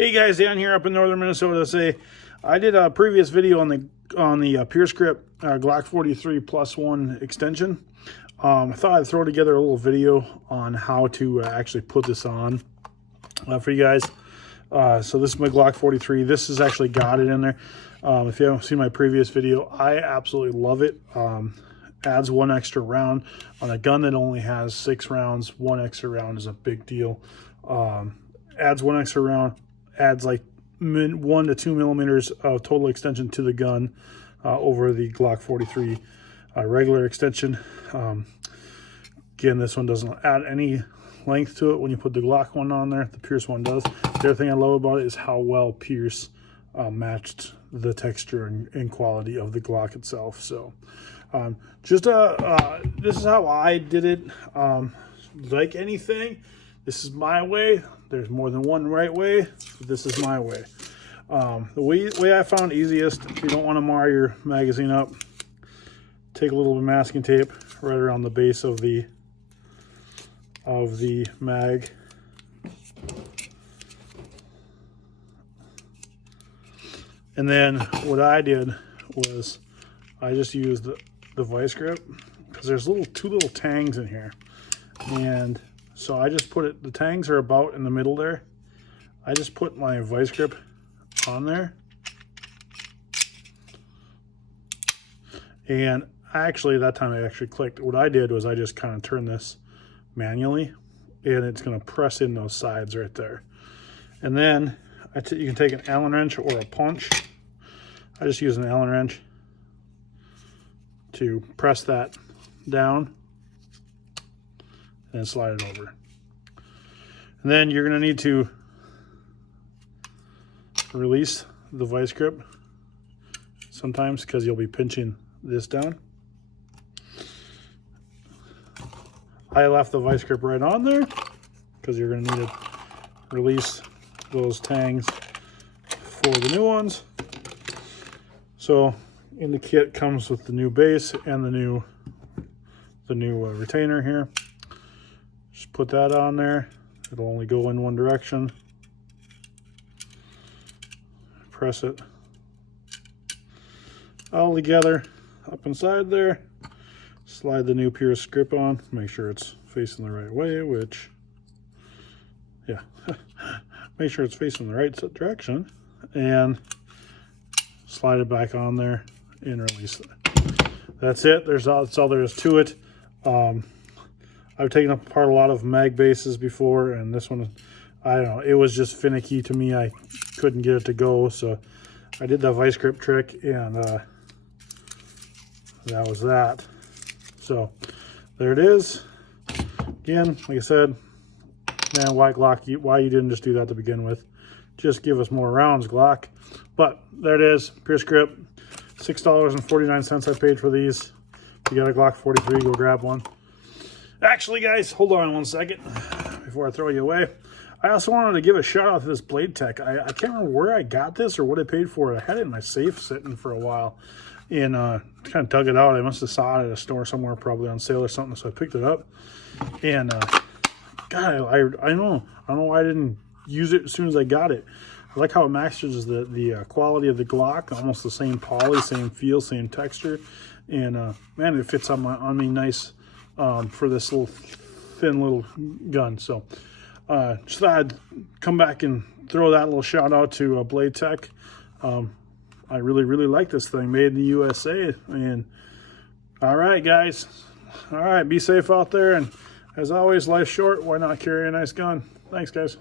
Hey guys, Dan here up in northern Minnesota. I did a previous video on the Pearce grip Glock 43 +1 extension. I thought I'd throw together a little video on how to actually put this on for you guys. So this is my Glock 43. This has actually got it in there. If you haven't seen my previous video, I absolutely love it. Adds one extra round on a gun that only has 6 rounds. One extra round is a big deal. Adds one extra round, adds like 1 to 2 millimeters of total extension to the gun over the Glock 43 regular extension. Again, this one doesn't add any length to it when you put the Glock one on there. The Pearce one does. The other thing I love about it is how well Pearce matched the texture and quality of the Glock itself. So this is how I did it. Like anything, this is my way. There's more than one right way. This is my way. The way I found easiest, if you don't want to mar your magazine up, take a little bit of masking tape right around the base of the mag. And then what I did was I just used the vice grip, because there's two little tangs in here. And so I just put it, the tangs are about in the middle there. I just put my vice grip on there. And actually, that time I actually clicked. What I did was I just kind of turned this manually, and it's going to press in those sides right there. And then you can take an Allen wrench or a punch. I just use an Allen wrench to press that down and slide it over. And then you're going to need to release the vice grip sometimes, because you'll be pinching this down. I left the vice grip right on there because you're going to need to release those tangs for the new ones. So in the kit comes with the new base and the new retainer here. Just put that on there. It'll only go in one direction. Press it all together up inside there. Slide the new Pearce grip on. Make sure it's facing the right way, which, yeah, make sure it's facing the right direction. And slide it back on there and release it. That's it. That's all there is to it. I've taken apart a lot of mag bases before, and this one, I don't know, it was just finicky to me. I couldn't get it to go, so I did the vice grip trick, and that was that. So there it is. Again, like I said, man, why Glock? Why you didn't just do that to begin with? Just give us more rounds, Glock. But there it is, Pearce grip. $6.49 I paid for these. If you got a Glock 43, go grab one. Actually, guys, hold on one second before I throw you away. I also wanted to give a shout out to this Blade Tech. I can't remember where I got this or what I paid for it. I had it in my safe sitting for a while, and kind of dug it out. I must have saw it at a store somewhere, probably on sale or something, so I picked it up. And God, I don't know why I didn't use it as soon as I got it. I like how it matches the quality of the Glock, almost the same poly, same feel, same texture, and man, it fits on me nice for this little thin little gun. So just thought I'd come back and throw that little shout out to Blade Tech. I really like this thing, made in the USA. And all right, guys, all right, be safe out there, and as always, life's short. Why not carry a nice gun? Thanks, guys.